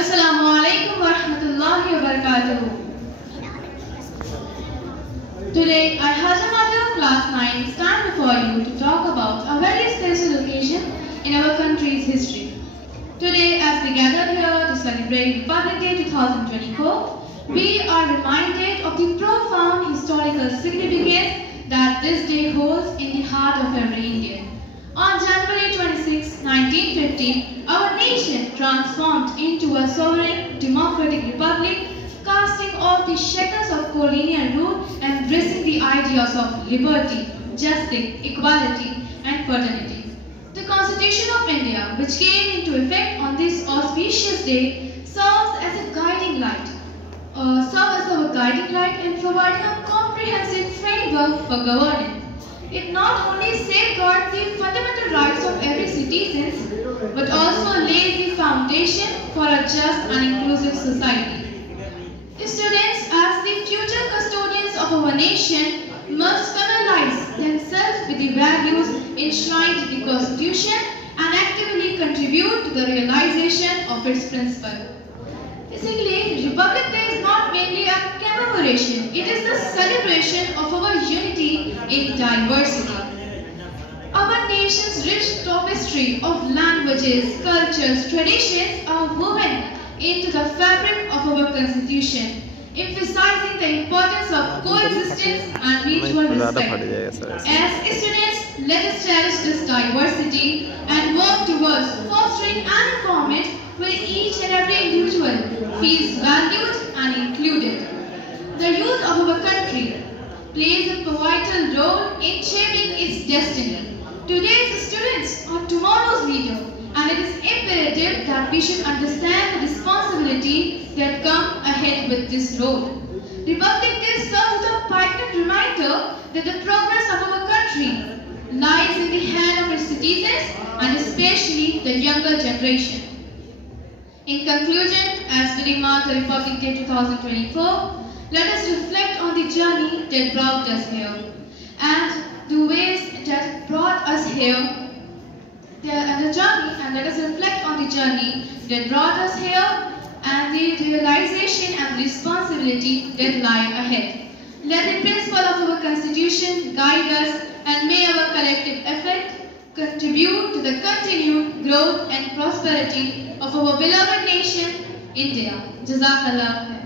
Assalamu alaikum wa rahmatullahi wa barakatuh. Today, I, Hajra, class 9, stand before you to talk about a very special occasion in our country's history. Today, as we gather here to celebrate Republic Day 2024, we are reminded of the profound historical significance that this day holds in the heart of every Indian. On January 26, 1950, our nation transformed into a sovereign democratic republic, casting off the shackles of colonial rule and embracing the ideas of liberty, justice, equality, and fraternity. The Constitution of India, which came into effect on this auspicious day, serves as a guiding light, and providing a comprehensive framework for governing. It not only safeguards the fundamental rights of every citizen, but also lays the foundation for a just and inclusive society. Students, as the future custodians of our nation, must familiarize themselves with the values enshrined in the Constitution and actively contribute to the realization of its principles. Basically, Republic Day is not merely a commemoration, it is the celebration of our unity in diversity. Our nation's rich tapestry of languages, cultures, traditions are woven into the fabric of our Constitution, emphasizing the importance of coexistence and mutual respect. As students, let us cherish this diversity and work towards fostering an environment where each and every individual feels valued and included. The youth of our country plays a vital role in shaping its destiny. Today's students are tomorrow's leader, and it is imperative that we should understand the responsibility that come ahead with this role. Republic Day serves as a poignant reminder that the progress of our country lies in the hand of its citizens and especially the younger generation. In conclusion, as we mark the Republic Day 2024, let us reflect on the journey that brought us here and the ways that brought us here and let us reflect on the journey that brought us here and the realization and responsibility that lie ahead. Let the principle of our Constitution guide us and may our collective effort contribute to the continued growth and prosperity of our beloved nation, India. Jazakallah.